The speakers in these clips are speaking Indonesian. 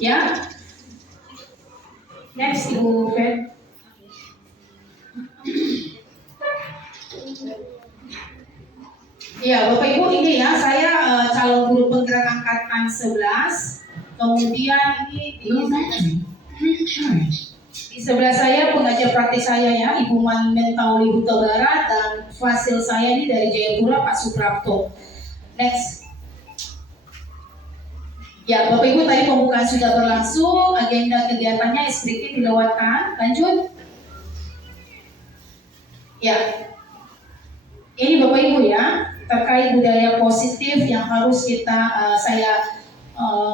Ya, next Ibu Fet. Ya, Bapak Ibu, ini ya, saya calon guru penggerak angkatan 11. Kemudian ini di sebelah saya pengajar praktik saya ya, Ibu Mentauli Huta Barat, dan fasil saya ini dari Jayapura, Pak Suprapto. Next. Ya, Bapak Ibu, tadi pembukaan sudah berlangsung, agenda kegiatannya sedikit dilewatkan. Lanjut. Ya. Ini Bapak Ibu ya, terkait budaya positif yang harus saya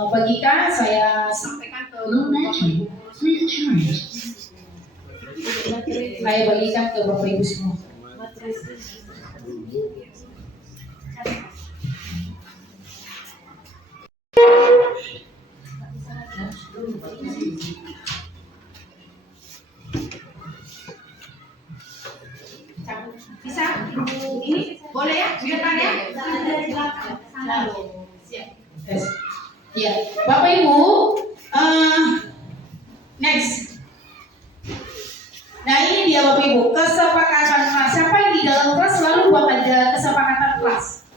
bagikan, saya sampaikan ke Bapak Ibu. Saya bagikan ke Bapak Ibu semua. Bisa ini boleh ya, silakan ya. Yes. Ya, Bapak Ibu, next. Nah ini dia Bapak Ibu, kesepakatan kelas. Siapa yang di dalam kelas selalu buat ada kesepakatan kelas?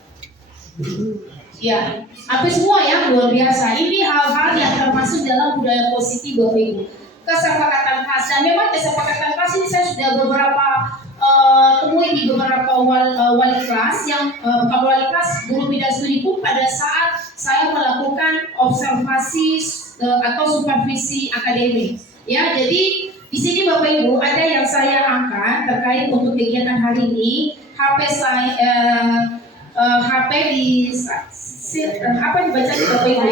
Ya, hampir semua ya, luar biasa. Ini hal-hal yang termasuk dalam budaya positif Bapak Ibu. Kesepakatan kelas. Dan memang kesepakatan kelas ini saya sudah beberapa temui di beberapa wali kelas yang bukan wali kelas, guru bidang studi pun pada saat saya melakukan observasi atau supervisi akademik. Ya, jadi di sini Bapak Ibu ada yang saya angkat terkait untuk kegiatan hari ini. HP dibaca di Bapak Ibu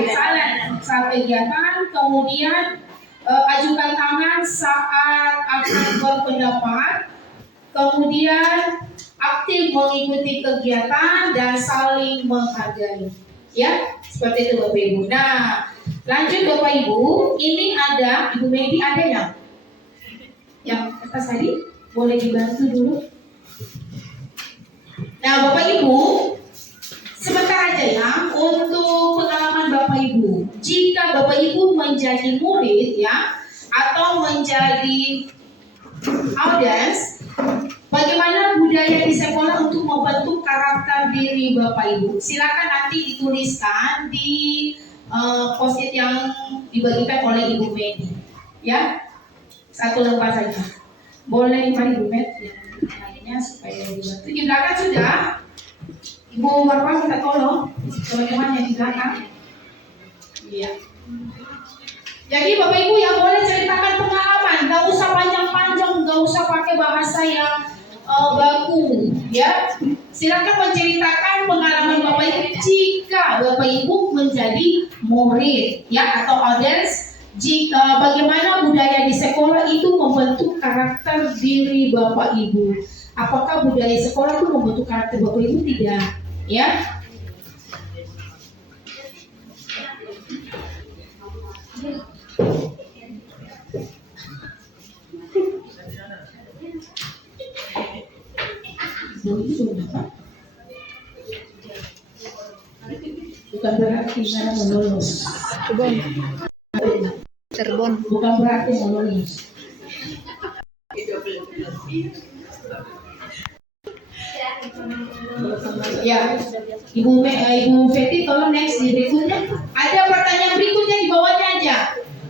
saat kegiatan, kemudian ajukan tangan saat akan berpendapat, kemudian aktif mengikuti kegiatan dan saling menghargai. Ya, seperti itu Bapak Ibu. Nah, lanjut Bapak Ibu, ini ada Ibu Medi, ada yang atas tadi boleh dibantu dulu. Nah, Bapak Ibu, sebentar aja ya untuk pengalaman Bapak Ibu. Jika Bapak Ibu menjadi murid ya atau menjadi audiens, bagaimana budaya di sekolah untuk membentuk karakter diri Bapak Ibu? Silakan nanti dituliskan di post-it yang dibagikan oleh Ibu Medi. Ya, satu lembar saja. Boleh mari Ibu Medi yang lainnya supaya dibantu. Di belakang sudah. Ibu Marwah minta tolong teman-teman yang di belakang. Iya. Jadi Bapak Ibu yang boleh ceritakan pengalaman, nggak usah panjang-panjang, nggak usah pakai bahasa yang baku, ya. Silakan menceritakan pengalaman Bapak Ibu jika Bapak Ibu menjadi murid, ya, atau audiens. Jika bagaimana budaya di sekolah itu membentuk karakter diri Bapak Ibu. Apakah budaya sekolah itu membentuk karakter Bapak Ibu? Tidak, ya. Bukan berarti saya menolos. Cirebon. Bukan berarti menolos. Ya, Ibu Feti tolong next di berikutnya. Ada pertanyaan berikutnya di bawahnya aja.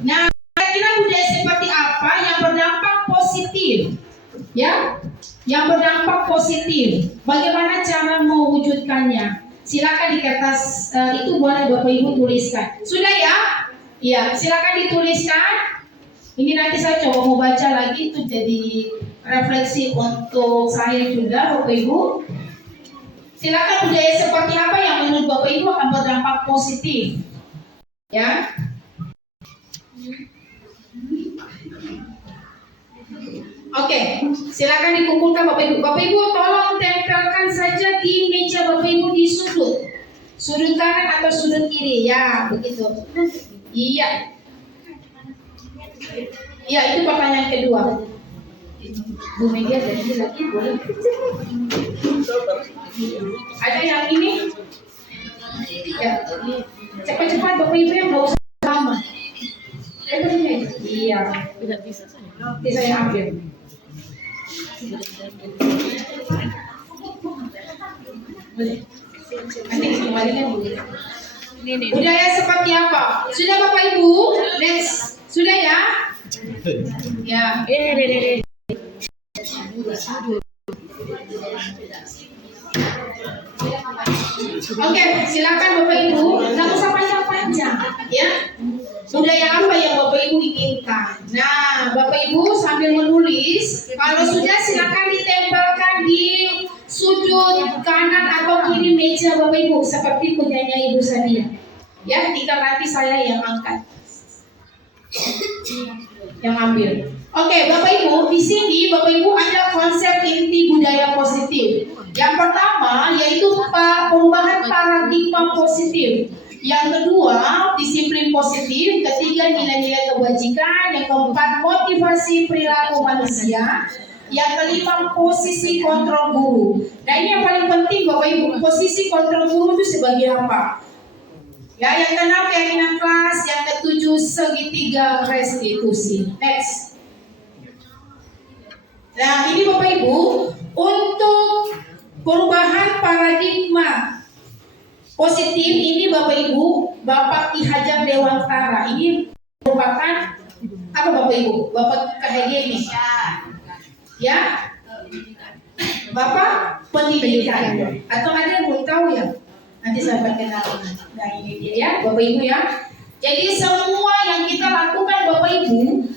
Nah, kira-kira budaya seperti apa yang berdampak positif? Ya, yang berdampak positif. Bagaimana cara mewujudkannya? Silakan di kertas itu boleh Bapak Ibu tuliskan. Sudah ya? Iya, silakan dituliskan. Ini nanti saya coba mau baca lagi itu jadi refleksi untuk saya juga Bapak Ibu. Silakan budaya seperti apa yang menurut Bapak Ibu akan berdampak positif? Ya. Oke, silakan dikumpulkan Bapak Ibu. Bapak Ibu tolong tempelkan saja di meja Bapak Ibu di sudut kanan atau sudut kiri, ya begitu. Iya. Iya, itu pertanyaan kedua. Bu Media jadi lagi boleh. Ada yang ini? Ya, cepat-cepat Bapak Ibu yang nggak usah lama. Iya. Tidak bisa saya. Nanti saya ambil. Boleh. Nanti dikembalikan dulu. Ini. Budaya seperti apa? Sudah Bapak Ibu? Next. Sudah ya? Ya. Ini. Oke, silakan Bapak Ibu. Nggak usah panjang-panjang, ya. Budaya apa yang Bapak Ibu inginkan? Nah, Bapak Ibu sambil menulis, kalau sudah silakan ditempelkan di sudut kanan atau kiri meja Bapak Ibu, seperti punyanya Ibu Sadia. Ya, tinggal nanti saya yang angkat, yang ambil. Oke, Bapak Ibu, di sini Bapak Ibu ada konsep inti budaya positif. Yang pertama yaitu perubahan paradigma positif. Yang kedua, disiplin positif. Ketiga, nilai-nilai kebajikan. Yang keempat, motivasi perilaku manusia. Yang kelima, posisi kontrol guru. Nah, ini yang paling penting Bapak Ibu. Posisi kontrol guru itu sebagai apa? Ya, yang keenam keyakinan kelas. Yang ketujuh, segitiga restitusi. Next. Nah, ini Bapak Ibu, untuk perubahan paradigma positif ini Bapak Ibu, Bapak Ki Hajar Dewantara ini merupakan apa Bapak Ibu? Bapak KHD ini? Ya? Bapak pendidikan. Atau ada yang belum tahu ya? Nanti saya perkenalkan. Nah, ini dia ya, Bapak Ibu ya. Jadi semua yang kita lakukan Bapak Ibu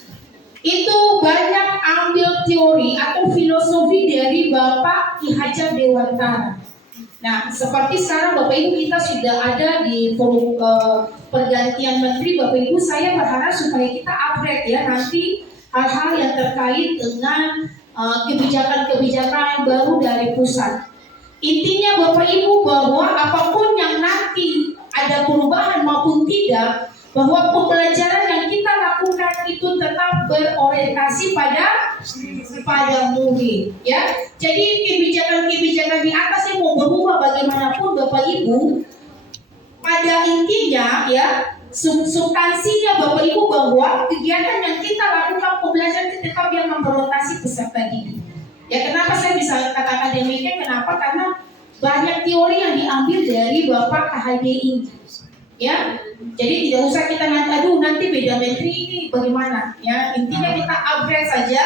itu banyak ambil teori atau filosofi dari Bapak Ki Hajar Dewantara. Nah, seperti sekarang Bapak Ibu kita sudah ada di forum pergantian menteri Bapak Ibu, saya berharap supaya kita upgrade ya nanti hal-hal yang terkait dengan kebijakan-kebijakan baru dari pusat. Intinya Bapak Ibu bahwa apapun yang nanti ada perubahan maupun tidak, bahwa pembelajaran yang kita lakukan itu tetap berorientasi pada murid, ya. Jadi kebijakan-kebijakan di atas yang mau berubah bagaimanapun Bapak Ibu, pada intinya ya substansinya Bapak Ibu bahwa kegiatan yang kita lakukan pembelajaran itu tetap yang memberorientasi peserta didik. Ya, kenapa saya bisa katakan demikian? Kenapa? Karena banyak teori yang diambil dari Bapak KHD ini. Ya, jadi tidak usah kita nanti beda menteri ini bagaimana ya, intinya kita upgrade saja.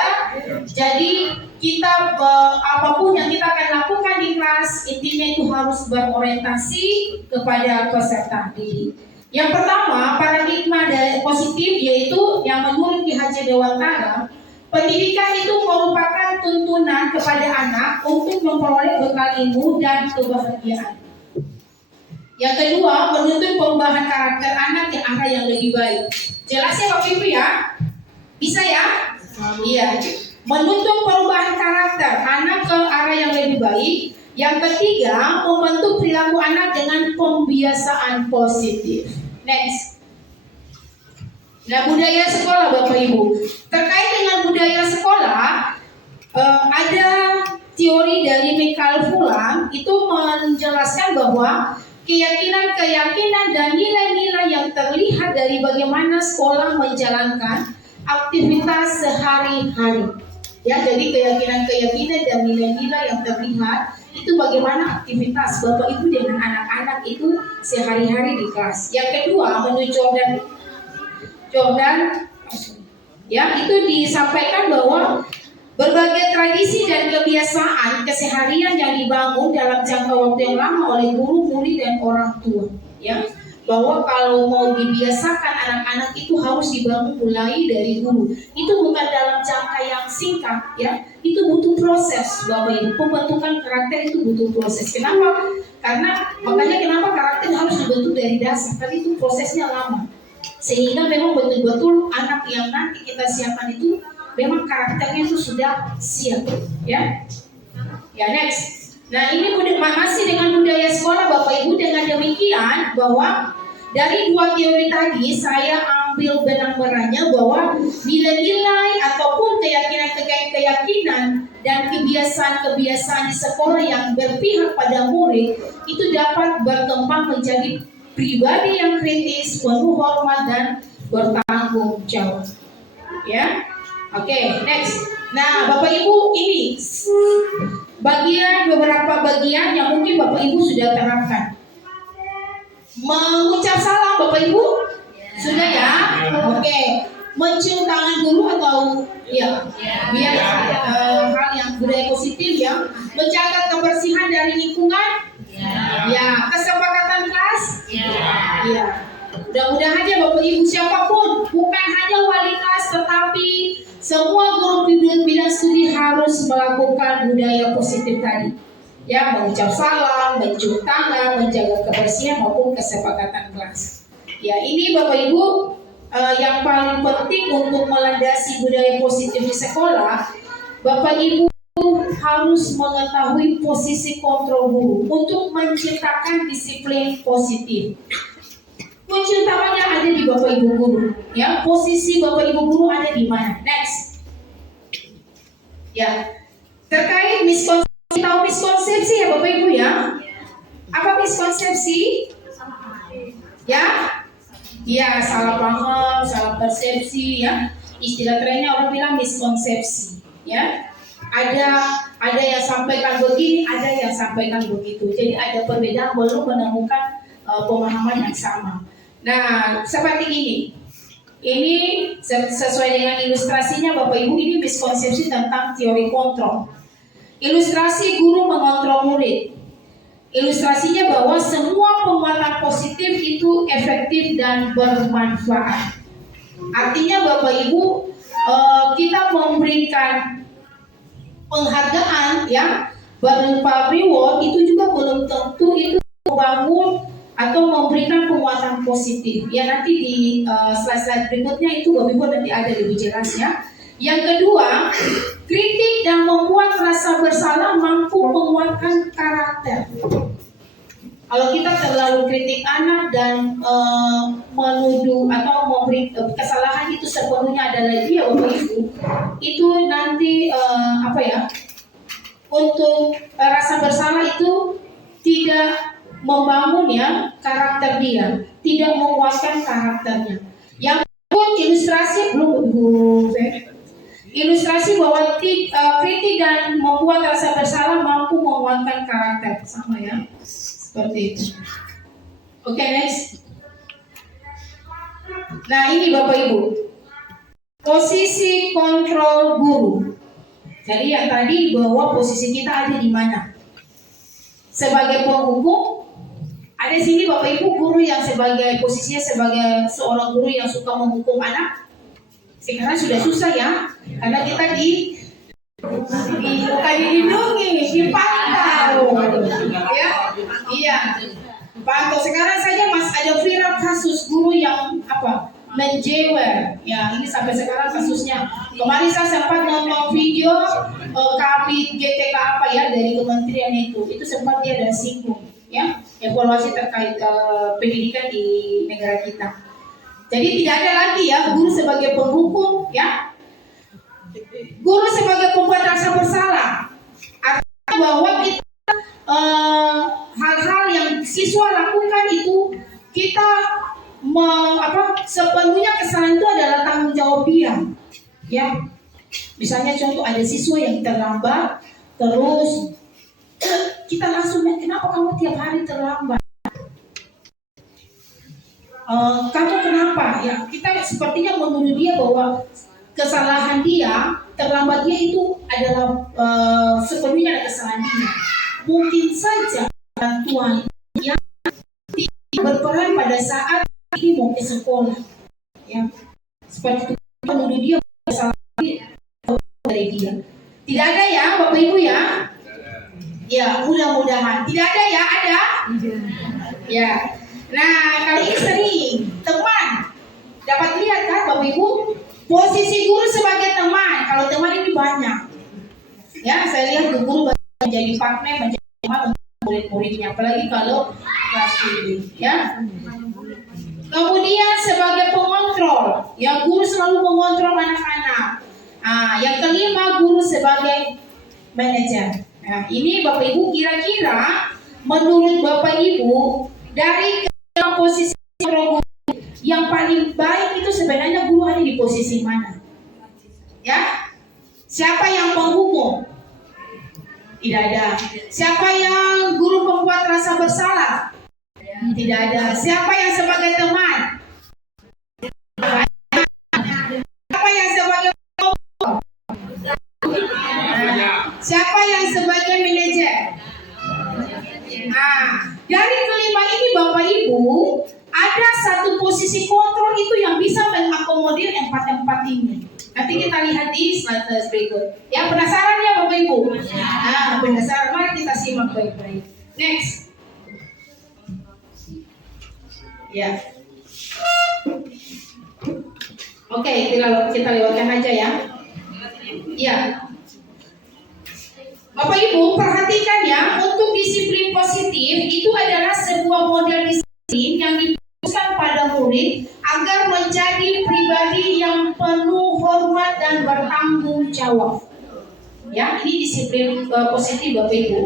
Jadi kita apapun yang kita akan lakukan di kelas intinya itu harus berorientasi kepada peserta didik. Yang pertama paradigma positif yaitu yang menurut Ki Hajar Dewantara, pendidikan itu merupakan tuntunan kepada anak untuk memperoleh bekal ilmu dan kebahagiaan. Yang kedua, menuntut perubahan karakter anak ke arah yang lebih baik. Jelas ya Bapak Ibu ya? Bisa ya? Iya. Menuntut perubahan karakter anak ke arah yang lebih baik. Yang ketiga, membentuk perilaku anak dengan pembiasaan positif. Next. Nah, budaya sekolah Bapak Ibu. Terkait dengan budaya sekolah, ada teori dari Michael Fullan itu menjelaskan bahwa keyakinan-keyakinan dan nilai-nilai yang terlihat dari bagaimana sekolah menjalankan aktivitas sehari-hari. Ya, jadi keyakinan-keyakinan dan nilai-nilai yang terlihat itu bagaimana aktivitas Bapak Ibu dengan anak-anak itu sehari-hari di kelas. Yang kedua, menurut Jordan ya, itu disampaikan bahwa berbagai tradisi dan kebiasaan keseharian yang dibangun dalam jangka waktu yang lama oleh guru, murid, dan orang tua, ya, bahwa kalau mau dibiasakan anak-anak itu harus dibangun mulai dari dulu. Itu bukan dalam jangka yang singkat, ya, itu butuh proses, Bapak Ibu. Pembentukan karakter itu butuh proses. Kenapa? Karena makanya kenapa karakter harus dibentuk dari dasar, karena itu prosesnya lama. Sehingga memang betul-betul anak yang nanti kita siapkan itu memang karakternya itu sudah siap, ya. Ya, next. Nah, ini masih dengan budaya sekolah Bapak Ibu. Dengan demikian bahwa dari dua teori tadi saya ambil benang-merahnya bahwa nilai-nilai ataupun keyakinan dan kebiasaan-kebiasaan di sekolah yang berpihak pada murid itu dapat berkembang menjadi pribadi yang kritis, penuh hormat dan bertanggung jawab. Ya, oke, next. Nah, Bapak Ibu, ini beberapa bagian yang mungkin Bapak Ibu sudah terapkan. Mengucap salam, Bapak Ibu sudah ya? Oke. Mencium tangan dulu atau ya? Biar hal yang budaya positif ya. Menjaga kebersihan dari lingkungan. Ya. Kesepakatan kelas. Ya. Mudah-mudahan aja Bapak Ibu siapapun, bukan hanya wali kelas, tetapi semua guru bidang studi harus melakukan budaya positif tadi. Ya, mengucap salam, mencium tangan, menjaga kebersihan maupun kesepakatan kelas. Ya, ini Bapak Ibu yang paling penting untuk melandasi budaya positif di sekolah. Bapak Ibu harus mengetahui posisi kontrol guru untuk menciptakan disiplin positif. Kunci utamanya ada di Bapak Ibu guru. Ya, posisi Bapak Ibu guru ada di mana? Next. Ya, terkait miskonsepsi ya Bapak Ibu ya. Apa miskonsepsi? Ya, ya salah paham, salah persepsi ya. Istilah kerennya orang bilang miskonsepsi. Ya, ada yang sampaikan begini, ada yang sampaikan begitu. Jadi ada perbedaan, belum menemukan pemahaman yang sama. Nah, seperti ini. Ini sesuai dengan ilustrasinya Bapak Ibu, ini miskonsepsi tentang teori kontrol. Ilustrasi guru mengontrol murid. Ilustrasinya bahwa semua penguatan positif itu efektif dan bermanfaat. Artinya Bapak Ibu, kita memberikan penghargaan ya berupa reward itu juga belum tentu itu membangun atau memberikan penguatan positif. Ya, nanti di slide-slide berikutnya itu Bapak Ibu nanti ada lebih jelas ya. Yang kedua, kritik dan membuat rasa bersalah mampu menguatkan karakter. Kalau kita terlalu kritik anak dan menuduh atau memberi kesalahan itu sepenuhnya adalah dia Bapak Ibu, itu nanti untuk rasa bersalah itu tidak membangun ya karakter dia, tidak menguatkan karakternya. Yang pun ilustrasi belum ilustrasi bahwa kritik dan membuat rasa bersalah mampu menguatkan karakter, sama ya, seperti itu. Oke, next. Nah, ini Bapak Ibu, posisi kontrol guru. Jadi yang tadi bahwa posisi kita ada di mana? Sebagai penghukum. Ada sini Bapak Ibu guru yang sebagai posisinya sebagai seorang guru yang suka menghukum anak. Sekarang sudah susah ya, karena kita bukan dilindungi, dipantau. Ya, iya, pantau. Sekarang saja Mas ada viral kasus guru yang menjewer. Ya, ini sampai sekarang kasusnya. Kemarin saya sempat nonton video Kabit GTK dari kementerian itu sempat dia ada singgung. Ya, evaluasi terkait pendidikan di negara kita. Jadi tidak ada lagi ya guru sebagai penghukum, ya. Guru sebagai pembuat rasa bersalah. Artinya bahwa kita hal-hal yang siswa lakukan itu kita sepenuhnya kesalahan itu adalah tanggung jawab dia. Ya. Misalnya contoh ada siswa yang terlambat, terus kita langsung, kenapa kamu tiap hari terlambat? Kamu kenapa? Ya, kita sepertinya menuduh dia bahwa kesalahan dia, terlambat dia itu adalah sepenuhnya ada kesalahan dia. Mungkin saja orang tua yang tidak berperan pada saat ini mau ke sekolah. Ya, seperti itu menuduh dia kesalahan dari dia. Tidak ada ya, Bapak Ibu ya. Ya, mudah-mudahan tidak ada ya, ada. Ya. Nah, kali ini sering teman dapat lihat kan Bapak Ibu posisi guru sebagai teman. Kalau teman ini banyak. Ya, saya lihat guru menjadi partner, menjadi teman untuk murid-muridnya, apalagi kalau kelas tinggi, ya. Kemudian sebagai pengontrol, ya guru selalu mengontrol anak-anak. Yang kelima guru sebagai manajer. Nah, ini Bapak Ibu kira-kira menurut Bapak Ibu dari posisi guru yang paling baik itu sebenarnya guru ada di posisi mana? Ya, siapa yang menghukum? Tidak ada. Siapa yang guru pembuat rasa bersalah? Tidak ada. Siapa yang sebagai teman? Siapa yang sebagai siapa yang sebagai manajer? Nah, dari kelima ini Bapak Ibu, ada satu posisi kontrol itu yang bisa mengakomodir empat ini. Nanti kita lihat di slide berikut. Ya, penasaran ya Bapak Ibu? Nah, penasaran, mari kita simak baik-baik. Next. Ya. Oke, kita lewatkan aja ya. Ya. Bapak Ibu perhatikan ya, untuk disiplin positif itu adalah sebuah model disiplin yang difokuskan pada murid agar menjadi pribadi yang penuh hormat dan bertanggung jawab. Ya, ini disiplin positif Bapak Ibu.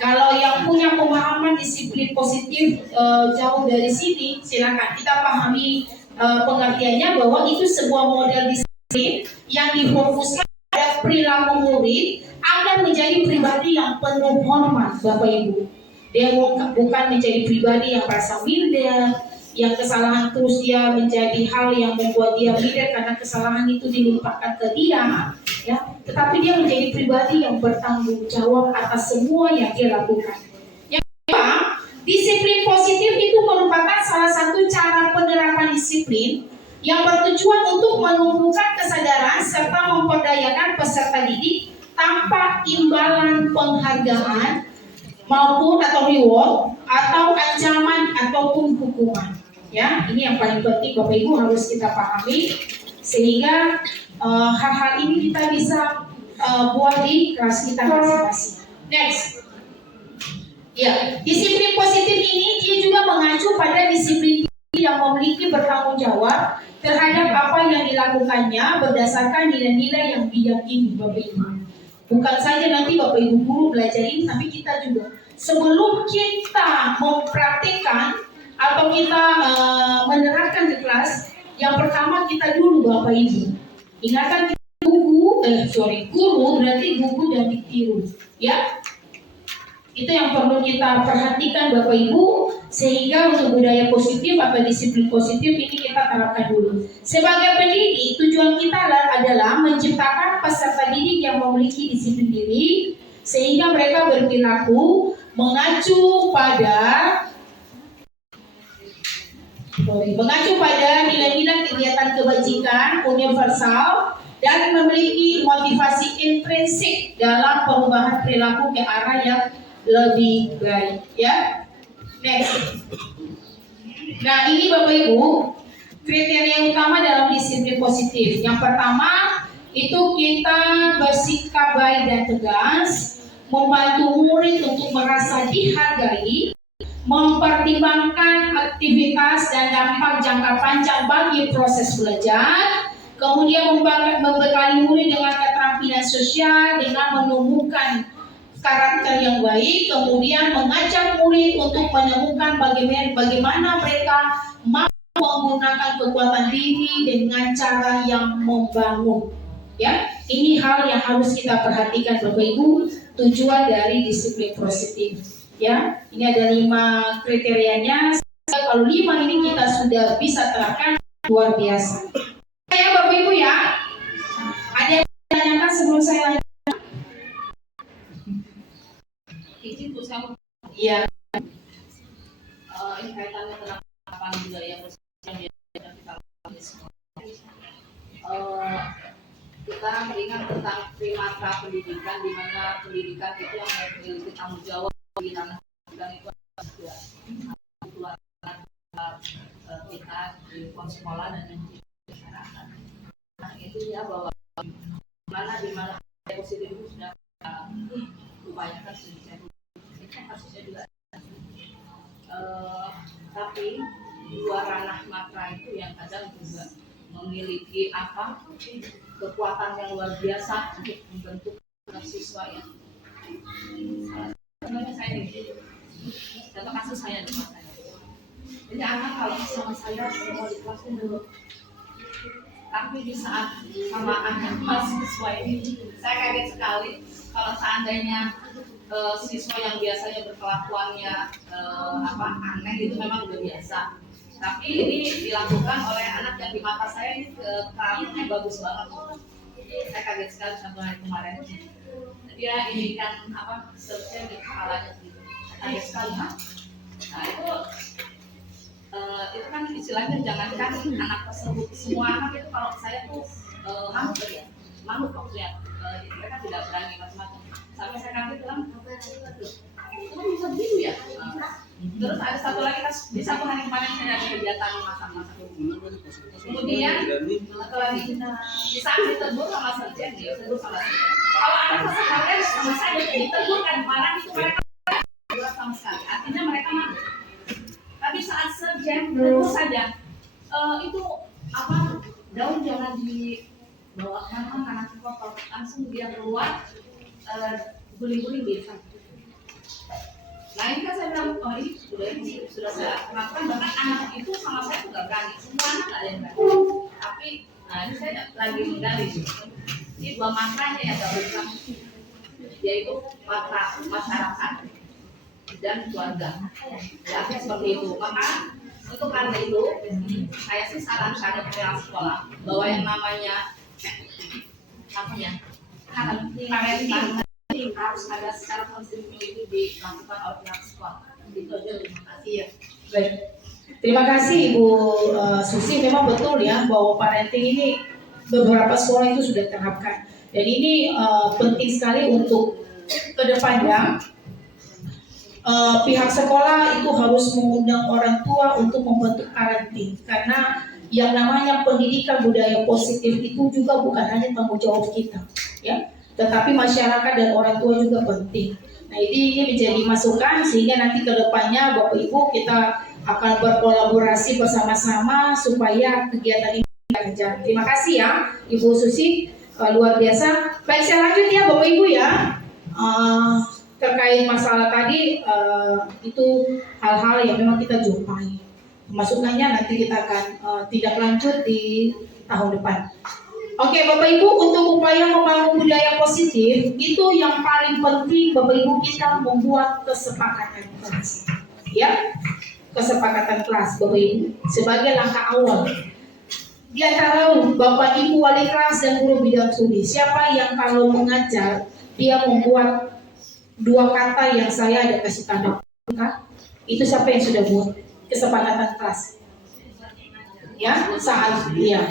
Kalau yang punya pemahaman disiplin positif jauh dari sini, silakan kita pahami pengertiannya bahwa itu sebuah model disiplin yang difokuskan pada perilaku murid agar menjadi pribadi yang penuh hormat, Bapak Ibu. Dia bukan menjadi pribadi yang merasa minder, yang kesalahan terus dia menjadi hal yang membuat dia minder karena kesalahan itu dilimpahkan ke dia, ya. Tetapi dia menjadi pribadi yang bertanggung jawab atas semua yang dia lakukan. Yang kedua, disiplin positif itu merupakan salah satu cara penerapan disiplin yang bertujuan untuk menumbuhkan kesadaran serta memperdayakan peserta didik tanpa imbalan penghargaan maupun atau reward atau ancaman ataupun hukuman. Ya, ini yang paling penting Bapak Ibu harus kita pahami sehingga hal-hal ini kita bisa buat di kelas kita masing-masing. Next. Ya, disiplin positif ini dia juga mengacu pada disiplin yang memiliki bertanggung jawab terhadap apa yang dilakukannya berdasarkan nilai-nilai yang diyakini Bapak Ibu. Bukan saja nanti Bapak Ibu guru belajar ini, tapi kita juga sebelum kita mempraktikkan atau kita menerapkan di kelas, yang pertama kita dulu Bapak Ibu ingatkan guru berarti buku dan ditiru, ya. Itu yang perlu kita perhatikan Bapak Ibu, sehingga untuk budaya positif atau disiplin positif ini kita terapkan dulu. Sebagai pendidik, tujuan kita adalah menciptakan peserta didik yang memiliki disiplin diri, sehingga mereka berperilaku mengacu pada nilai-nilai kegiatan kebajikan universal dan memiliki motivasi intrinsik dalam perubahan perilaku ke arah yang lebih baik, ya. Next. Nah, ini Bapak Ibu kriteria utama dalam disiplin positif. Yang pertama itu kita bersikap baik dan tegas, membantu murid untuk merasa dihargai, mempertimbangkan aktivitas dan dampak jangka panjang bagi proses belajar, kemudian membekali murid dengan keterampilan sosial dengan menumbuhkan karakter yang baik, kemudian mengajak murid untuk menemukan bagaimana mereka mampu menggunakan kekuatan diri dengan cara yang membangun. Ya, ini hal yang harus kita perhatikan Bapak Ibu, tujuan dari disiplin positif. Ya, ini ada 5 kriterianya. Kalau 5 ini kita sudah bisa terapkan, luar biasa. Ya Bapak Ibu ya, ada yang ditanyakan sebelum saya lanjut? Izin untuk saya. Iya. Ini kaitannya dengan penerapan budaya bersih yang kita lakukan di sekolah. Kita meringat tentang primata pendidikan, di mana pendidikan itu yang memiliki tanggung jawab di ranah pendidikan itu juga kebutuhan kita di lingkungan sekolah dan di masyarakat. Nah, itu ya bahwa di mana positif itu sudah upayakan sedemikian kasusnya juga. Tapi dua ranah matra itu yang kadang juga memiliki kekuatan yang luar biasa untuk membentuk siswa ya. Contohnya saya nih, contoh kasus saya di rumah saya. Jadi anak kalau sama saya mau di kelas dulu, Tapi di saat sama anak mahasiswa ini, saya kaget sekali kalau seandainya siswa yang biasanya berkelakuannya aneh itu memang udah biasa. Tapi ini dilakukan oleh anak yang di mata saya ini karakternya bagus banget. Saya kaget sekali satu hari kemarin. Dia ini kan searchnya di kepalanya gitu. Kaget sekali. Nah itu kan istilahnya jangankan anak tersebut, semua anak itu kalau saya tuh manut kok lihat mereka tidak berani macam-macam. Sampai saya kaget bilang, itu bisa begitu ya. Terus ada satu lagi di satu hari kemarin saya ada kegiatan masak-masak. Kemudian setelah di saat ditegur sama serjen, ditegur sama serjen. Kalau anak pesantren sama saya ditegur kan marah itu mereka tidak sama sekali. Artinya mereka malu. Tapi saat serjen ditegur saja, itu daun jangan dibawa kemana karena kotor, langsung dia keluar guling-guling di depan. Nah ini kan saya bilang, oh ini sudah saya lakukan, bahkan anak itu sama saya tuh gak berani, semua anak gak ada yang berani. Tapi, nah ini saya lagi menggali, ini dua mantranya yang gak bisa, yaitu mantra masyarakat dan keluarga. Ya, seperti itu. Maka untuk karena itu, saya sih saran-saran kepada sekolah bahwa yang namanya parenting harus ada secara konsisten itu dilakukan oleh pihak sekolah. Itu aja, terima kasih ya. Baik. Terima kasih Ibu Susi. Memang betul ya bahwa parenting ini beberapa sekolah itu sudah terapkan. Dan ini penting sekali untuk kedepannya pihak sekolah itu harus mengundang orang tua untuk membentuk parenting, karena yang namanya pendidikan budaya positif itu juga bukan hanya tanggung jawab kita, ya, tetapi masyarakat dan orang tua juga penting. Nah ini menjadi masukan sehingga nanti kedepannya Bapak Ibu kita akan berkolaborasi bersama-sama supaya kegiatan ini berjalan. Terima kasih ya Ibu Susi, luar biasa. Baik, saya lanjut ya Bapak Ibu ya. Terkait masalah tadi itu hal-hal yang memang kita jumpai. Masukannya nanti kita akan tidak lanjut di tahun depan. Oke Bapak Ibu, untuk upaya membangun budaya positif itu yang paling penting Bapak Ibu kita membuat kesepakatan kelas. Ya, kesepakatan kelas Bapak Ibu sebagai langkah awal. Di antara Bapak Ibu wali kelas dan guru bidang studi, siapa yang kalau mengajar dia membuat dua kata yang saya ada kasih tanda, itu siapa yang sudah buat kesepakatan kelas? Ya, saat iya.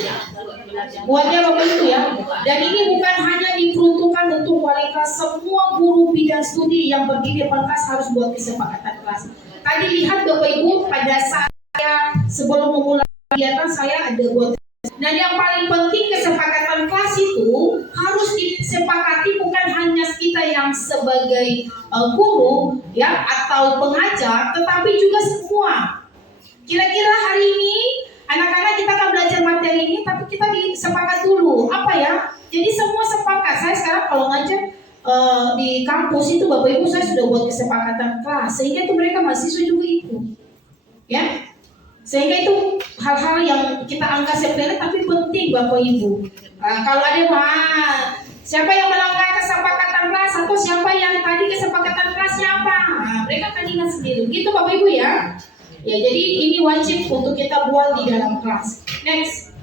Buatnya Bapak itu ya. Dan ini bukan hanya diperuntukkan untuk wali kelas, semua guru bidang studi yang berdiri di depan kelas harus buat kesepakatan kelas. Tadi lihat Bapak Ibu pada saat saya sebelum memulai kegiatan saya ada buat. Dan yang paling penting kesepakatan kelas itu harus disepakati bukan hanya kita yang sebagai guru ya atau pengajar, tetapi juga semua. Kira-kira hari ini anak-anak kita akan belajar materi ini, tapi kita disepakat dulu apa ya? Jadi semua sepakat. Saya sekarang kalau ngajar di kampus itu Bapak Ibu saya sudah buat kesepakatan kelas sehingga itu mereka mahasiswa juga ikut, ya. Sehingga itu hal-hal yang kita anggap sepele tapi penting Bapak Ibu. Kalau ada siapa yang melanggar kesepakatan kelas atau siapa yang tadi kesepakatan kelasnya apa, mereka akan ingat sendiri. Gitu Bapak Ibu ya. Ya jadi ini wajib untuk kita buat di dalam kelas. Next.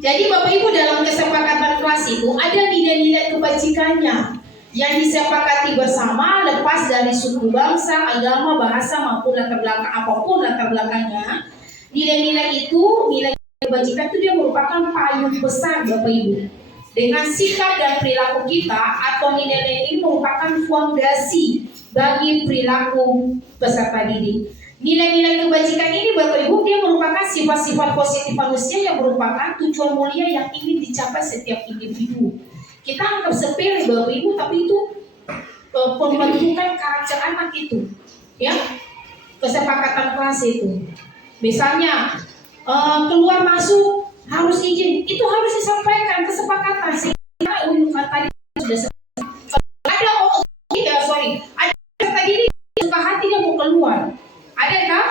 Jadi Bapak Ibu dalam kesepakatan kelas itu ada nilai-nilai kebajikannya yang disepakati bersama lepas dari suku, bangsa, agama, bahasa maupun latar belakang apapun latar belakangnya. Nilai-nilai itu, nilai kebajikan itu dia merupakan payung besar Bapak Ibu. Dengan sikap dan perilaku kita atau nilai-nilai ini merupakan fondasi bagi perilaku peserta didik. Nilai-nilai kebajikan ini Bapak Ibu dia merupakan sifat-sifat positif manusia yang merupakan tujuan mulia yang ingin dicapai setiap individu. Kita anggap sepele Bapak Ibu, tapi itu pembentukan karakter anak itu, ya, kesepakatan kelas itu. Misalnya keluar masuk harus izin, itu harus disampaikan kesepakatan. Sehingga tadi sudah ada ada tadi suka hati dia mau keluar, ada kah?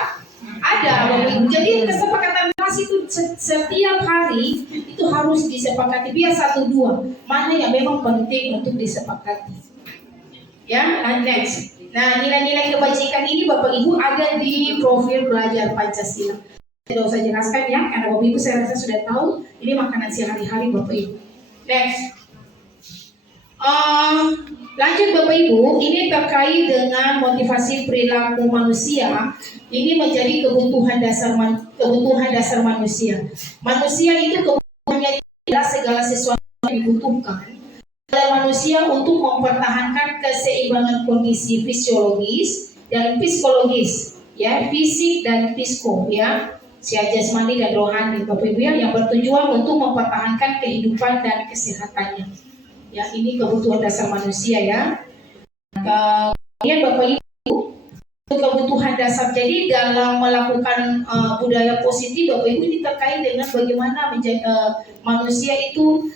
Ada Bapak Ibu. Jadi kesepakatan kelas harus disepakati. Biar 1-2 mana yang memang penting untuk disepakati. Ya, next. Nah, nilai-nilai kebajikan ini Bapak Ibu ada di profil belajar Pancasila. Tidak usah jelaskan ya, karena Bapak Ibu saya rasa sudah tahu. Ini makanan sehari-hari Bapak Ibu. Next. Lanjut Bapak Ibu, ini terkait dengan motivasi perilaku manusia. Ini menjadi kebutuhan dasar manusia. Manusia itu kebutuhannya adalah segala sesuatu yang dibutuhkan oleh manusia untuk mempertahankan keseimbangan kondisi fisiologis dan psikologis, ya, fisik dan psiko, ya, secara jasmani dan rohani, Bapak Ibu ya, yang bertujuan untuk mempertahankan kehidupan dan kesehatannya. Ya, ini kebutuhan dasar manusia ya. Kemudian Bapak Ibu, kebutuhan dasar. Jadi dalam melakukan budaya positif, Bapak Ibu, ini terkait dengan bagaimana manusia itu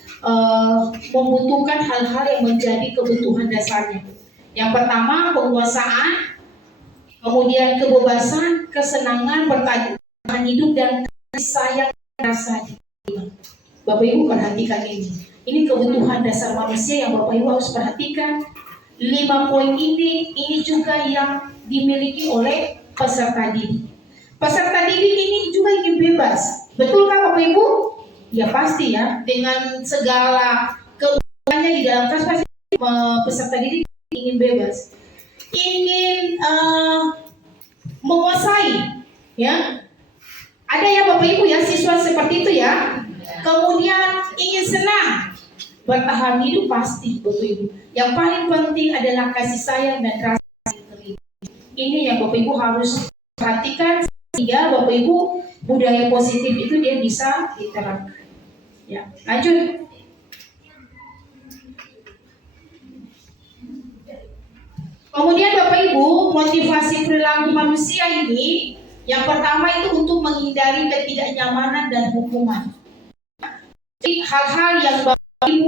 membutuhkan hal-hal yang menjadi kebutuhan dasarnya. Yang pertama penguasaan, kemudian kebebasan, kesenangan, bertahan hidup, dan kasih sayang rasa. Bapak Ibu perhatikan ini. Ini kebutuhan dasar manusia yang Bapak Ibu harus perhatikan. 5 poin ini juga yang dimiliki oleh peserta didik. Peserta didik ini juga ingin bebas. Betul kan Bapak Ibu? Ya pasti ya. Dengan segala keuangannya di dalam kelas pasti peserta didik ingin bebas. Ingin menguasai, ya. Ada ya Bapak Ibu ya siswa seperti itu ya. Kemudian ingin senang, bertahan hidup pasti Bapak Ibu. Yang paling penting adalah kasih sayang dan rasa terima. Ini yang Bapak Ibu harus perhatikan sehingga Bapak Ibu budaya positif itu dia bisa diterapkan. Ya, lanjut. Kemudian Bapak Ibu, motivasi perilaku manusia ini yang pertama itu untuk menghindari ketidaknyamanan dan hukuman. Jadi hal-hal yang Bapak Ibu,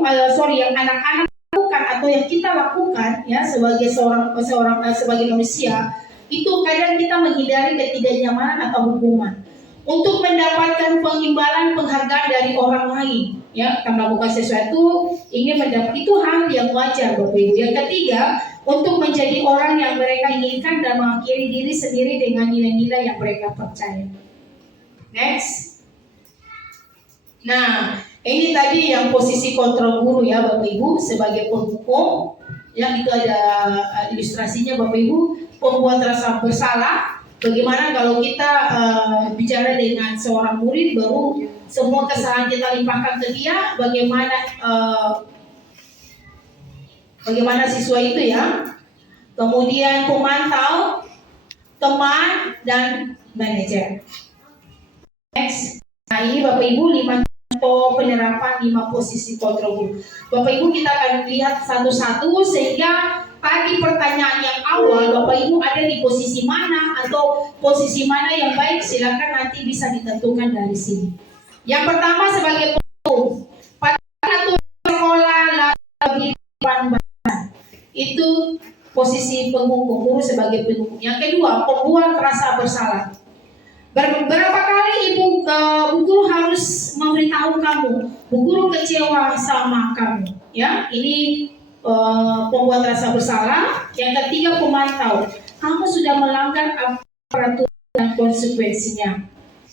yang anak-anak lakukan atau yang kita lakukan ya sebagai sebagai manusia, itu kadang kita menghindari ketidaknyamanan atau hukuman untuk mendapatkan pengimbalan penghargaan dari orang lain, ya, karena bukan sesuatu ingin mendapat, itu hal yang wajar Bapak Ibu. Yang ketiga, untuk menjadi orang yang mereka inginkan dan mengakhiri diri sendiri dengan nilai-nilai yang mereka percaya. Next. Nah, ini tadi yang posisi kontrol guru ya Bapak Ibu sebagai penghukum. Yang itu ada ilustrasinya Bapak Ibu, pembuat rasa bersalah. Bagaimana kalau kita bicara dengan seorang murid baru semua kesalahan kita limpahkan ke dia, bagaimana siswa itu ya. Kemudian pemantau, teman, dan manajer. Next. Nah ini Bapak Ibu 5 contoh penerapan 5 posisi kontrol guru. Bapak Ibu kita akan lihat satu-satu sehingga tadi pertanyaan yang awal Bapak Ibu ada di posisi mana atau posisi mana yang baik, silakan nanti bisa ditentukan dari sini. Yang pertama sebagai penghukum, pada aturan sekolah lebih itu posisi penghukum, guru sebagai penghukum. Yang kedua, pembuat rasa bersalah. Berapa kali Bu Guru harus memberitahu kamu, Bu Guru kecewa sama kamu, ya? Ini pembuat rasa bersalah. Yang ketiga, pemantau. Kamu sudah melanggar peraturan dan konsekuensinya.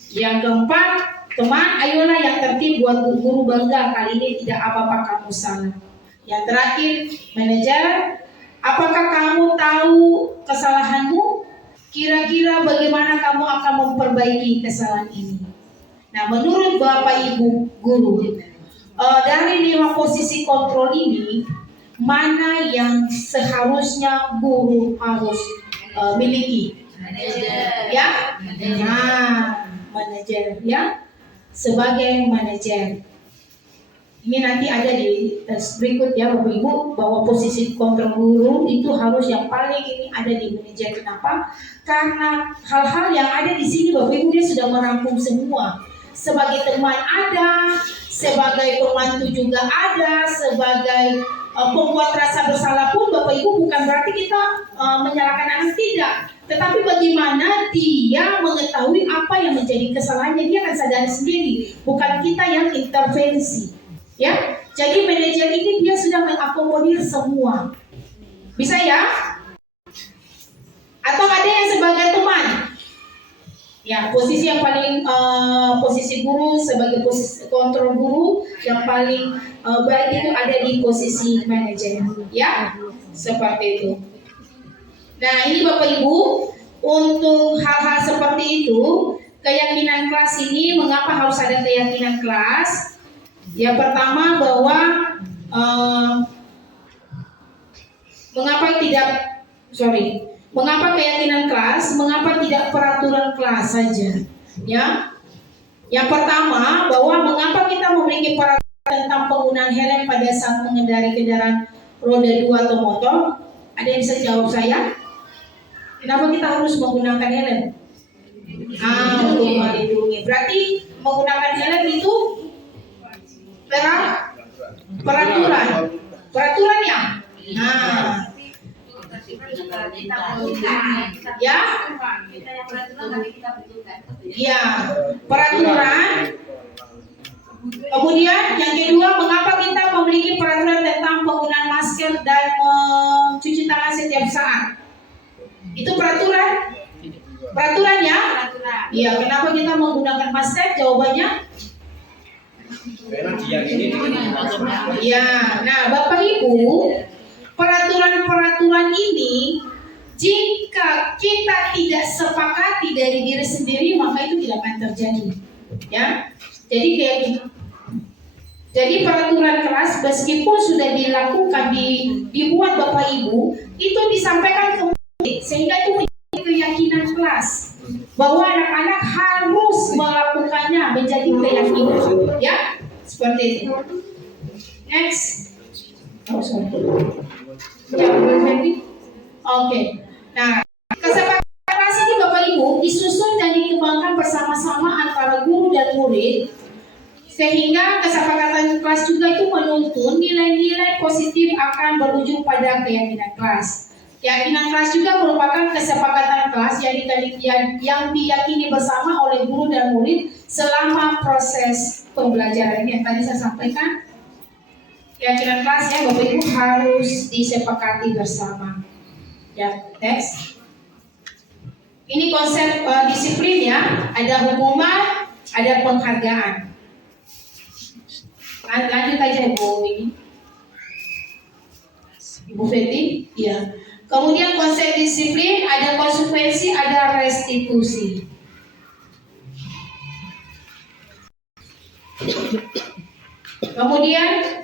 Yang keempat, teman, ayolah yang tertib buat Bu Guru bangga. Kali ini tidak apa-apa kamu salah. Yang terakhir, manajer. Apakah kamu tahu kesalahanmu? Kira-kira bagaimana kamu akan memperbaiki kesalahan ini? Nah, menurut Bapak Ibu Guru, dari 5 posisi kontrol ini, mana yang seharusnya guru harus miliki? Manajer. Ya? Nah, manajer ya. Sebagai manajer. Ini nanti ada di berikut ya Bapak Ibu, bahwa posisi kontrol guru itu harus yang paling ini ada di manajer. Kenapa? Karena hal-hal yang ada di sini Bapak Ibu dia sudah merangkum semua. Sebagai teman ada, sebagai pembantu juga ada, sebagai pembuat rasa bersalah pun Bapak Ibu bukan berarti kita menyalahkan anak, tidak. Tetapi bagaimana dia mengetahui apa yang menjadi kesalahannya, dia akan sadari sendiri. Bukan kita yang intervensi. Ya, jadi manajer ini dia sudah mengakomodir semua. Bisa ya? Atau ada yang sebagai teman? Ya, posisi yang paling posisi guru sebagai posisi kontrol guru yang paling baik itu ada di posisi manajer. Ya, seperti itu. Nah, ini Bapak Ibu, untuk hal-hal seperti itu, keyakinan kelas ini, mengapa harus ada keyakinan kelas? Yang pertama bahwa mengapa keyakinan kelas? Mengapa tidak peraturan kelas saja? Ya, yang pertama bahwa mengapa kita memiliki peraturan tentang penggunaan helm pada saat mengendarai kendaraan roda 2 atau motor? Ada yang bisa jawab saya? Kenapa kita harus menggunakan helm? Untuk melindungi. Berarti menggunakan helm itu peraturan ya. Ya, peraturan. Kemudian yang kedua, mengapa kita memiliki peraturan tentang penggunaan masker dan mencuci tangan setiap saat? Itu peraturan ya? Iya, kenapa kita menggunakan masker? Jawabannya? Ya, nah Bapak Ibu, peraturan-peraturan ini jika kita tidak sepakati dari diri sendiri, maka itu tidak akan terjadi. Ya, jadi peraturan kelas meskipun sudah dilakukan, dibuat Bapak Ibu, itu disampaikan ke murid, sehingga itu menjadi keyakinan kelas bahwa anak-anak harus melakukannya, menjadi keyakinan. Ya, seperti itu. Next. Oke. Nah, kesepakatan kelas ini Bapak Ibu disusun dan dikembangkan bersama-sama antara guru dan murid, sehingga kesepakatan kelas juga itu menuntun nilai-nilai positif akan berujung pada keyakinan kelas. Keyakinan kelas juga merupakan kesepakatan kelas yang diyakini bersama oleh guru dan murid selama proses pembelajaran ini. Yang tadi saya sampaikan, keyakinan kelas ya Bapak Ibu harus disepakati bersama. Ya, next. Ini konsep disiplin ya. Ada hukuman, ada penghargaan. Lanjut aja Ibu ini. Ibu Feti, ya. Kemudian konsep disiplin, ada konsekuensi, ada restitusi. Kemudian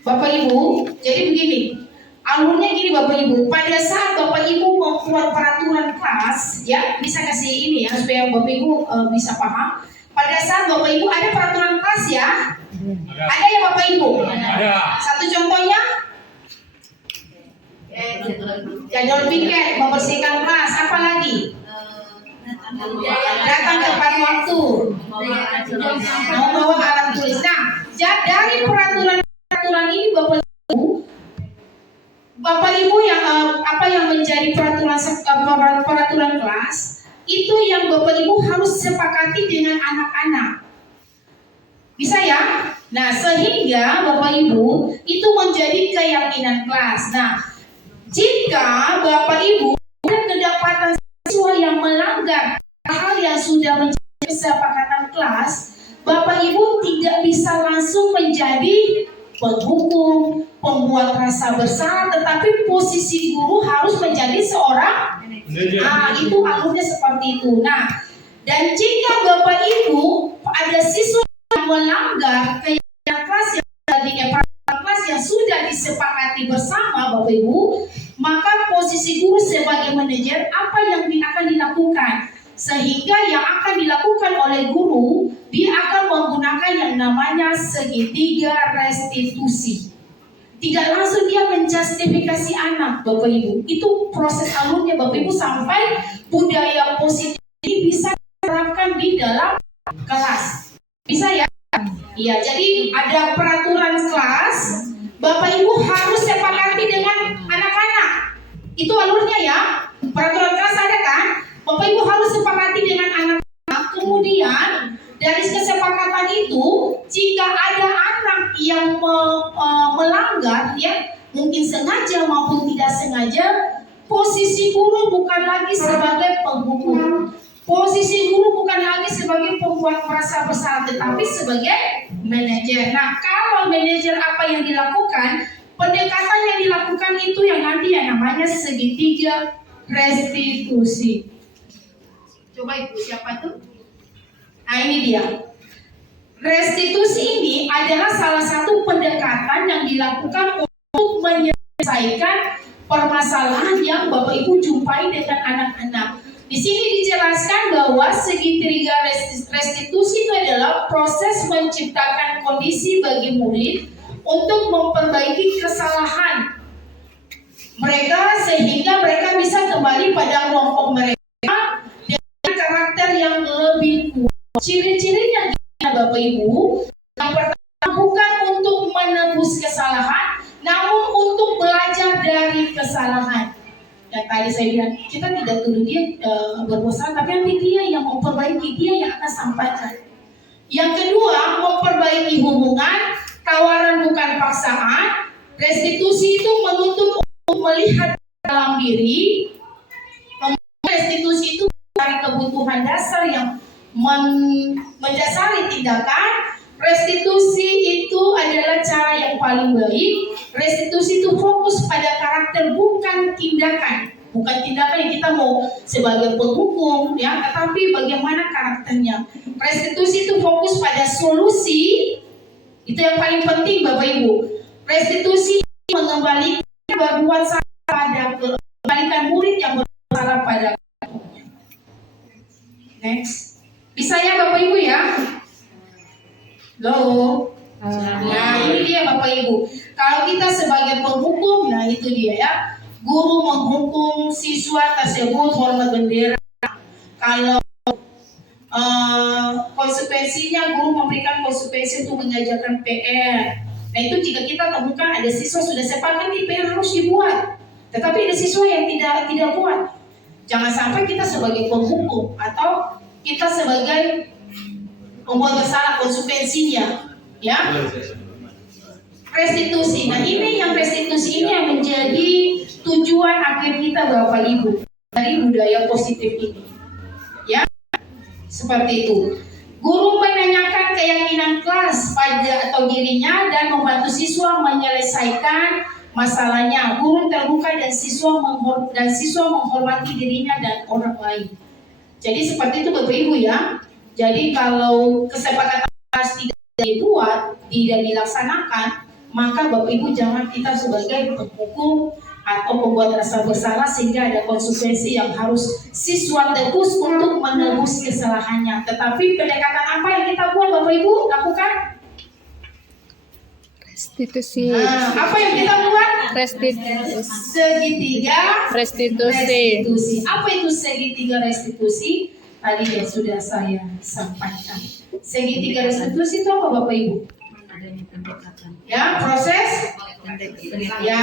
Bapak Ibu, jadi begini, alurnya gini Bapak Ibu. Pada saat Bapak Ibu membuat peraturan kelas, ya bisa kasih ini ya supaya Bapak Ibu bisa paham. Pada saat Bapak Ibu ada peraturan kelas ya, ada ya Bapak Ibu. Ada. Satu contohnya, jadwal piket, membersihkan kelas, apa lagi? Datang tepat waktu, membawa alat tulis. Nah, dari peraturan ini Bapak Ibu yang apa yang menjadi peraturan kelas itu yang Bapak Ibu harus sepakati dengan anak-anak. Bisa ya? Nah, sehingga Bapak Ibu itu menjadi keyakinan kelas. Nah, jika Bapak Ibu ada kedapatan siswa yang melanggar hal yang sudah menjadi kesepakatan kelas, Bapak Ibu tidak bisa langsung menjadi penghukum, pembuat rasa bersalah, tetapi posisi guru harus menjadi seorang itu alurnya seperti itu. Nah, dan jika Bapak Ibu ada siswa yang melanggar keyakinan kelas yang sudah disepakati bersama Bapak Ibu, maka posisi guru sebagai manajer apa yang akan dilakukan? Sehingga yang akan dilakukan oleh guru, dia akan menggunakan yang namanya segitiga restitusi. Tidak langsung dia menjustifikasi anak Bapak Ibu. Itu proses alurnya Bapak Ibu sampai budaya positif ini bisa diterapkan di dalam kelas. Bisa ya? Iya, jadi ada peraturan kelas, Bapak Ibu harus sepakati dengan anak-anak. Itu alurnya ya. Peraturan kelas ada kan? Bapak Ibu harus sepakati dengan anak-anak. Kemudian dari kesepakatan itu, jika ada anak yang lagi sebagai penghukum. Posisi guru bukan lagi sebagai pembuat merasa bersalah, tetapi sebagai manajer. Nah, kalau manajer apa yang dilakukan? Pendekatan yang dilakukan itu yang nanti yang namanya segitiga restitusi. Coba ibu siapa tuh? Nah ini dia. Restitusi ini adalah salah satu pendekatan yang dilakukan untuk menyelesaikan permasalahan yang Bapak Ibu jumpai dengan anak-anak. Di sini dijelaskan bahwa segitiga restitusi itu adalah proses menciptakan kondisi bagi murid untuk memperbaiki kesalahan mereka sehingga mereka bisa kembali pada kelompok mereka dengan karakter yang lebih kuat. Ciri-cirinya Bapak Ibu, yang pertama bukan untuk menebus kesalahan, namun untuk belajar dari kesalahan. Dan tadi saya bilang, kita tidak tuduh dia berbuat salah, tapi nanti dia yang memperbaiki, dia yang akan sampaikan. Yang kedua, memperbaiki hubungan, tawaran bukan paksaan. Restitusi itu menuntut untuk melihat dalam diri. Restitusi itu dari kebutuhan dasar yang mendasari tindakan. Restitusi itu adalah cara yang paling baik. Restitusi itu fokus pada karakter, bukan tindakan. Bukan tindakan yang kita mau sebagai penghukum, ya, tetapi bagaimana karakternya. Restitusi itu fokus pada solusi. Itu yang paling penting Bapak Ibu. Restitusi mengembalikan berbuat salah pada kembalikan murid yang bersalah pada. Next. Bisa ya Bapak Ibu ya? Loh. Nah ini dia Bapak Ibu. Kalau kita sebagai penghukum, nah itu dia ya. Guru menghukum siswa tersebut hormat bendera. Kalau konsekuensinya guru memberikan konsekuensi untuk mengajarkan PR. Nah itu jika kita temukan ada siswa sudah sepakat di PR harus dibuat, tetapi ada siswa yang tidak buat. Jangan sampai kita sebagai penghukum atau kita sebagai membuat bersalah konsekuensinya, ya. Restitusi. Nah ini yang restitusi ini yang menjadi tujuan akhir kita Bapak Ibu dari budaya positif ini, ya. Seperti itu. Guru menanyakan keyakinan kelas pada atau dirinya dan membantu siswa menyelesaikan masalahnya. Guru terbuka dan siswa menghormati dirinya dan orang lain. Jadi seperti itu Bapak Ibu ya. Jadi kalau kesepakatan tidak dibuat, tidak dilaksanakan, maka Bapak Ibu jangan kita sebagai penghukum atau pembuat rasa bersalah sehingga ada konsekuensi yang harus siswa tebus untuk menebus kesalahannya. Tetapi pendekatan apa yang kita buat Bapak Ibu lakukan? Restitusi. Nah, apa yang kita buat? Restitusi. Segitiga Restitusi. Apa itu segitiga restitusi? Tadi yang sudah saya sampaikan. Segitiga restitusi itu apa Bapak Ibu? Ya, proses. Ya,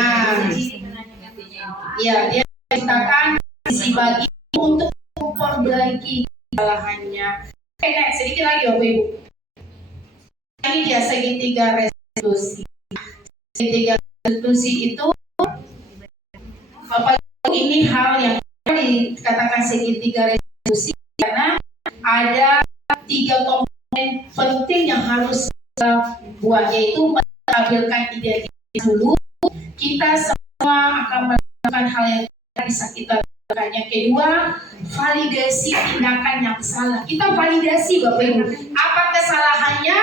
dia menciptakan si bagi untuk memperbaiki kesalahannya. Oke, next, sedikit lagi Bapak Ibu. Ini dia segitiga restitusi. Segitiga restitusi itu Bapak Ibu, ini hal yang dikatakan segitiga restitusi karena ada 3 komponen penting yang harus kita buat, yaitu menampilkan identitas dulu. Kita semua akan melakukan hal yang bisa kita lakukan. Yang kedua, validasi tindakan yang salah. Kita validasi Bapak Ibu, apa kesalahannya,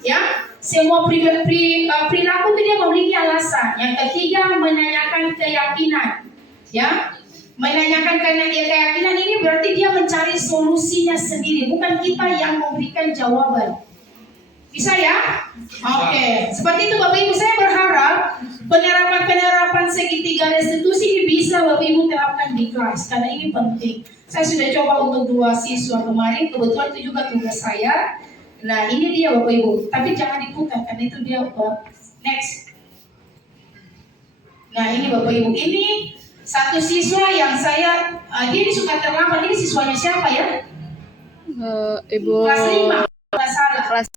ya. Semua perilaku itu dia memiliki alasan. Yang ketiga, menanyakan keyakinan, ya. Menanyakan karena dia keyakinan ini berarti dia mencari solusinya sendiri, bukan kita yang memberikan jawaban. Bisa ya? Oke. Seperti itu Bapak Ibu, saya berharap penerapan segitiga restitusi ini bisa Bapak Ibu terapkan di kelas karena ini penting. Saya sudah coba untuk 2 siswa kemarin, kebetulan itu juga tugas saya. Nah ini dia Bapak Ibu, tapi jangan diputar karena itu dia next. Nah ini Bapak Ibu, ini satu siswa yang dia ini suka terlambat. Ini siswanya siapa ya? Ibu. Kelas 5, tidak salah. Kelas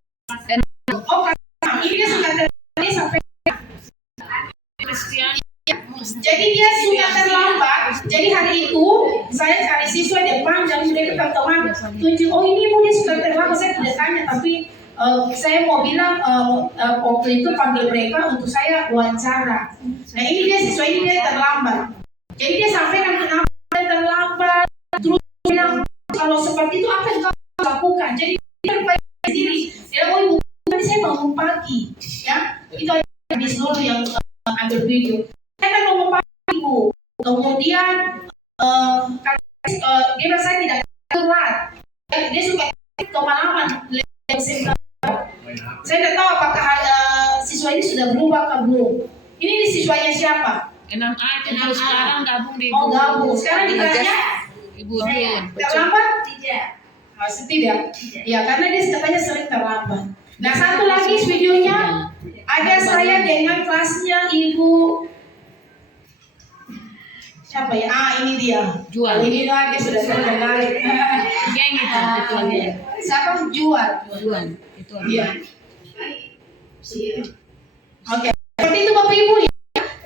Oh, kelas 5. Ini dia suka terlambat sampai Jadi dia suka terlambat. Jadi hari itu saya cari siswa depan dan mereka teman-teman tunjuk, oh ini ibu dia suka terlambat. Saya tidak tanya, tapi saya mau bilang waktu itu panggil mereka untuk saya wawancara. Nah ini dia siswa ini dia terlambat. Jadi dia sampaikan kenapa dia terlambat. Terus bilang kalau seperti itu apa yang kamu lakukan? Jadi dia berpikir sendiri. Dia bilang, oh ibu tadi saya bangun pagi, ya itu ada di seluruh yang ambil video. Saya kan bangun pagi ibu. Kemudian dia bilang saya tidak telat. Dia suka kemalaman. Saya tidak tahu apakah siswa ini sudah berubah atau belum. Ini siswanya siapa? 6A itu baru sekarang gabung di Oh gabung. Sekarang ditanya Ibu Din. terlambat? Tidak. Tidak. Ya karena dia katanya sering terlambat. Nah satu lagi videonya ada saya dengan kelasnya Ibu siapa ya? Ini dia. Jual. Ini lah dia sudah menarik. Geng itu ketuanya. Siapa? Jual. Itu. Iya. Oke. Seperti itu Bapak Ibu ya.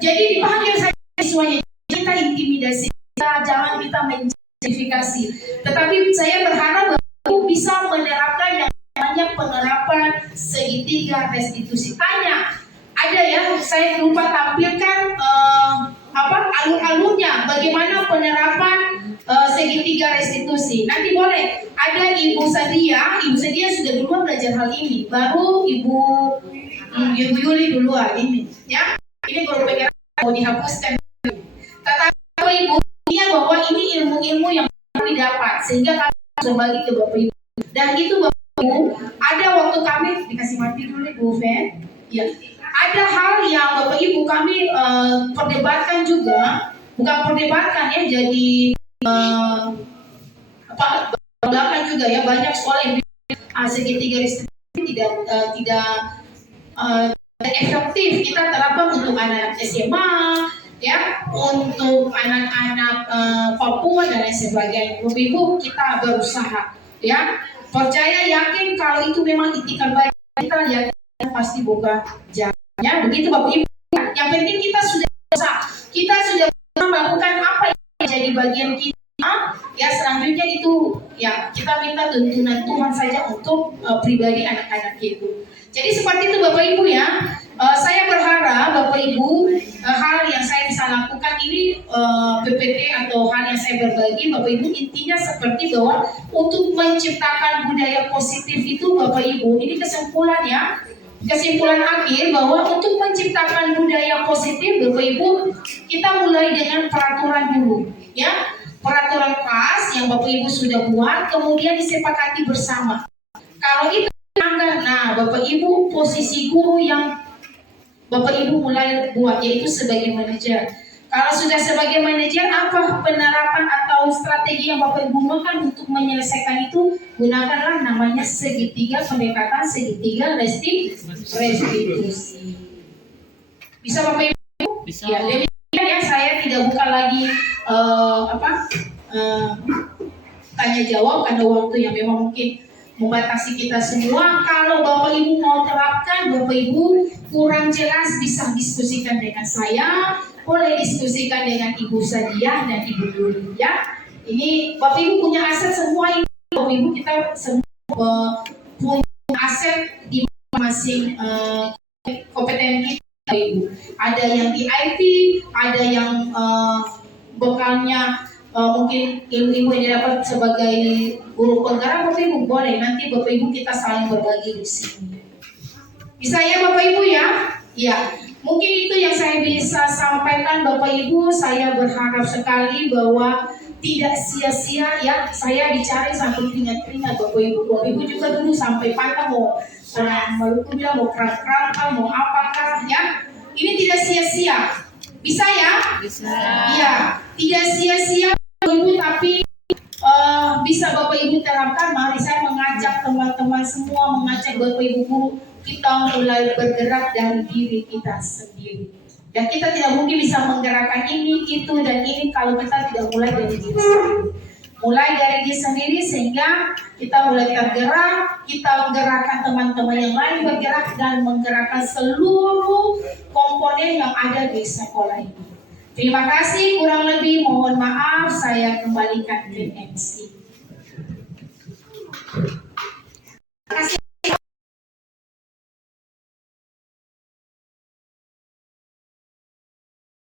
Jadi dipanggil saja siswanya. Kita intimidasi. Jangan kita menjustifikasi. Tetapi saya berharap Bapak Ibu bisa menerapkan yang namanya penerapan segitiga restitusi. Tanya. Ada ya, saya lupa tampilkan alur-alurnya bagaimana penerapan segitiga restitusi. Nanti boleh ada Ibu Sadia sudah duluan belajar hal ini, baru Ibu Yuli duluan ini, ya. Ini baru pengen mau dihapuskan. Tetapi Ibu bahwa ini ilmu-ilmu yang didapat sehingga kami harus bagi ke Bapak Ibu. Dan itu Bapak Ibu, ada waktu kami dikasih mati dulu Ibu Fen, ya. Ada hal yang Bapak Ibu kami perdebatkan juga, bukan perdebatkan ya, jadi belakang juga ya, banyak sekolah yang segitiga restitusi tidak efektif kita terapkan untuk anak-anak SMA ya, untuk anak-anak Papua dan lain sebagainya. Bapak Ibu kita berusaha ya, percaya yakin kalau itu memang itikat baik kita, yakin pasti buka jalan. Ya, begitu Bapak Ibu. Yang penting kita sudah berusaha. Kita sudah melakukan apa yang menjadi bagian kita. Ya, selanjutnya itu ya kita minta tuntunan Tuhan saja untuk pribadi anak-anak itu. Jadi seperti itu Bapak Ibu ya. Saya berharap Bapak Ibu hal yang saya bisa lakukan ini PPT atau hal yang saya berbagi Bapak Ibu intinya seperti bahwa untuk menciptakan budaya positif itu Bapak Ibu, ini kesimpulan ya. Kesimpulan akhir bahwa untuk menciptakan budaya positif Bapak Ibu kita mulai dengan peraturan dulu ya, peraturan kelas yang Bapak Ibu sudah buat kemudian disepakati bersama. Kalau itu nah Bapak Ibu posisi guru yang Bapak Ibu mulai buat yaitu sebagai manajer. Kalau sudah sebagai manajer, apa penerapan atau strategi yang Bapak Ibu gunakan untuk menyelesaikan itu? Gunakanlah namanya segitiga pendekatan, segitiga restitusi. Bisa Bapak Ibu? Bisa. Ya, demikian ya, saya tidak buka lagi tanya jawab karena waktu yang memang mungkin membatasi kita semua. Kalau Bapak Ibu mau terapkan, Bapak Ibu kurang jelas bisa diskusikan dengan saya. Boleh diskusikan dengan Ibu Sadia dan Ibu Yuli ya. Ini Bapak Ibu punya aset semua ini. Bapak Ibu kita semua punya aset di masing kompeten kita Bapak Ibu. Ada yang di IT, ada yang bekalnya mungkin ilmu yang didapat sebagai guru penggerak. Bapak Ibu boleh nanti Bapak Ibu kita saling berbagi di sini. Bisa ya Bapak Ibu ya? Ya. Mungkin itu yang saya bisa sampaikan Bapak Ibu. Saya berharap sekali bahwa tidak sia-sia ya. Saya dicari sampai keringat-keringat Bapak Ibu. Bapak Ibu juga dulu sampai patah mau Maluku bilang mau kerangka mau apakah ya. Ini tidak sia-sia. Bisa ya? Bisa. Iya, tidak sia-sia Bapak Ibu, tapi bisa Bapak Ibu terapkan. Mari saya mengajak teman-teman semua, mengajak Bapak Ibu guru, kita mulai bergerak dari diri kita sendiri. Dan kita tidak mungkin bisa menggerakkan ini, itu, dan ini kalau kita tidak mulai dari diri sendiri. Mulai dari diri sendiri sehingga kita mulai tergerak, kita menggerakkan teman-teman yang lain bergerak dan menggerakkan seluruh komponen yang ada di sekolah ini. Terima kasih, kurang lebih mohon maaf, saya kembalikan ke MC.